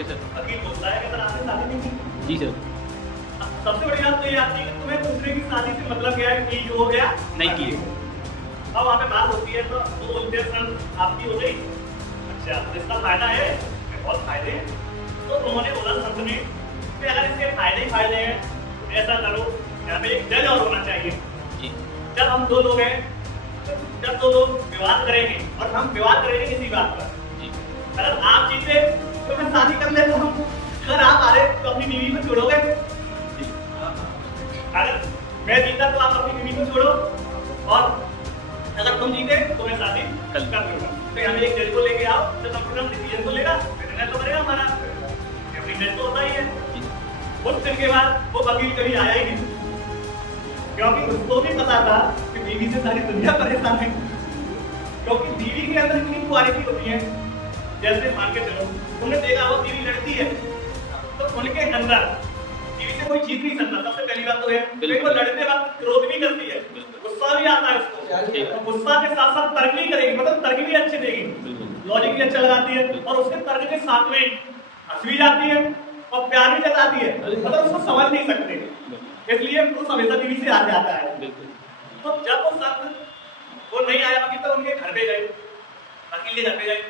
Okay sir. वकील बोलता है कि सर आपने शादी नहीं की। जी सर। सबसे बड़ी बात तो ये आती है कि तुम्हें दूसरे की शादी से मतलब क्या है कि जो हो गया नहीं किए। अब वहाँ पे बात होती है तो वो बोलते हैं सर आपकी हो गई, अच्छा तो इसका फायदा है, बहुत फायदे हैं। तो उन्होंने बोला संत ने कि अगर इसके फायदे ही फायदे हैं तो ऐसा करो, यहाँ पे एक जज और होना चाहिए। जी। जब हम दो लोग हैं, तो जब दो लोग विवाद करेंगे और हम विवाद करेंगे किसी बात पर, जी। अगर आप जीते तो मैं शादी कर लेता हूँ, अगर आप हारे तो अपनी बीवी को छोड़ोगे। जी। अगर मैं जीता तो आप अपनी बीवी को छोड़ो और अगर तुम जीते तो मैं शादी कर लूंगा। तो हमें एक जज को लेके आओ जो कम से कम डिसीजन तो लेगा, निर्णय तो करेगा हमारा, निर्णय तो होता ही है। उस दिन के बाद वो वकील कभी आया ही नहीं, क्योंकि उसको भी पता था कि बीवी से सारी दुनिया परेशान है। क्योंकि बीवी के अंदर इतनी क्वालिटी होती है, जैसे मान के चलो तुमने देखा वो बीवी लड़ती है तो उनके अंदर बीवी से कोई जीत नहीं सकता। सबसे पहली बात तो है कि वो लड़ते वक्त क्रोध भी करती है, गुस्सा भी आता है उसको, तो गुस्सा के साथ साथ तर्क भी करेगी, मतलब तर्क भी अच्छे देगी, लॉजिक भी अच्छा लगाती है और उसके तर्क के साथ में हंस भी जाती है और प्यार भी जताती है, मतलब उसको समझ नहीं सकते, इसलिए पुरुष हमेशा बीवी से आ जाता है। तो जब वो संत वो नहीं आया वकील तो उनके घर पे गए, वकील के घर पे गए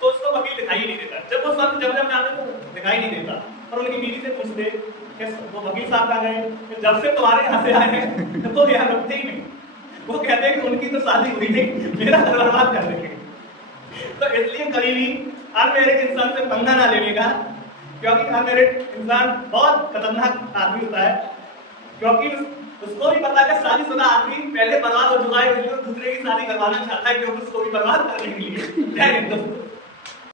तो उसको वकील दिखाई नहीं देता। जब वो संत जब जब आते तो दिखाई नहीं देता और उनकी बीवी से पूछते कि वो वकील साहब आ गए, जब से तुम्हारे यहाँ से आए हैं तो यहाँ रुकते ही नहीं। वो कहते हैं कि उनकी तो शादी हुई नहीं, मेरा घर बर्बाद कर देंगे। तो इसलिए कभी भी अनमैरिड इंसान से पंगा ना लेने का, क्योंकि अनमैरिड इंसान बहुत खतरनाक आदमी होता है, क्योंकि उसको भी पता है शादीशुदा आदमी पहले बर्बाद हो चुका है, इसलिए दूसरे की शादी करवाना चाहता है क्योंकि उसको भी बर्बाद करने के लिए।